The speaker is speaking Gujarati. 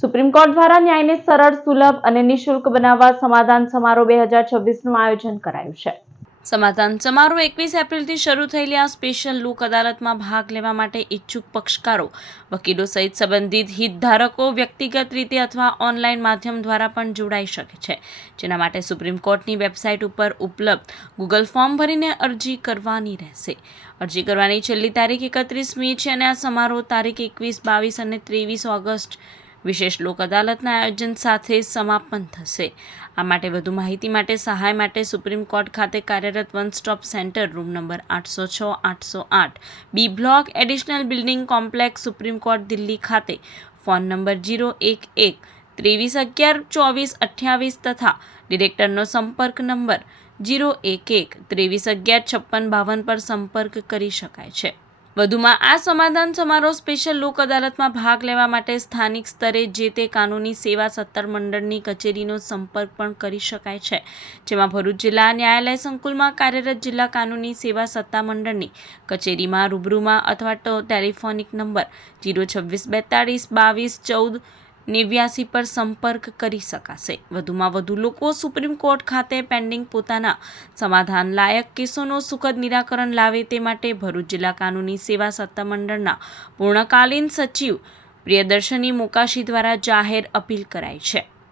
સુપ્રીમ કોર્ટ દ્વારા ન્યાયને સરળ, સુલભ અને નિઃશુલ્ક બનાવવા સમાધાન સમારોહ 2026નું આયોજન કરાયું છે। સમાધાન સમારોહ 21 એપ્રિલથી શરૂ થયેલી આ સ્પેશિયલ લોક અદાલતમાં ભાગ લેવા માટે ઈચ્છુક પક્ષકારો, વકીલો સહિત સંબંધિત હિતધારકો વ્યક્તિગત રીતે અથવા ઓનલાઈન માધ્યમ દ્વારા પણ જોડાઈ શકે છે, જેના માટે સુપ્રીમ કોર્ટની વેબસાઇટ ઉપર ઉપલબ્ધ ગૂગલ ફોર્મ ભરીને અરજી કરવાની રહેશે। અરજી કરવાની છેલ્લી તારીખ 31મી છે અને આ સમારોહ તારીખ 21, 22 અને 23 ઓગસ્ટ વિશેષ લોક અદાલતના આયોજન સાથે સમાપન થશે। આ માટે વધુ માહિતી માટે સહાય માટે સુપ્રીમ કોર્ટ ખાતે કાર્યરત one stop centre room number 806, 808 B block, additional building complex, supreme court, Delhi ખાતે ફોન નંબર 011 2311 2428 તથા ડિરેક્ટરનો સંપર્ક નંબર 011 2311 5652 પર સંપર્ક કરી શકાય છે। વધુમાં આ સમાધાન સમારોહ સ્પેશિયલ લોક અદાલતમાં ભાગ લેવા માટે સ્થાનિક સ્તરે જે તે કાનૂની સેવા સત્તા મંડળની કચેરીનો સંપર્ક પણ કરી શકાય છે, જેમાં ભરૂચ જિલ્લા ન્યાયાલય સંકુલમાં કાર્યરત જિલ્લા કાનૂની સેવા સત્તા મંડળની કચેરીમાં રૂબરૂમાં અથવા ટેલિફોનિક નંબર 026 42 22 14 89 પર સંપર્ક કરી શકાશે। વધુમાં વધુ લોકો સુપ્રીમ કોર્ટ ખાતે પેન્ડિંગ પોતાના સમાધાન લાયક કેસોનું સુખદ નિરાકરણ લાવે તે માટે ભરૂચ જિલ્લા કાનૂની સેવા સત્તા મંડળના પૂર્ણકાલીન સચિવ પ્રિયદર્શની મોકાશી દ્વારા જાહેર અપીલ કરાઈ છે।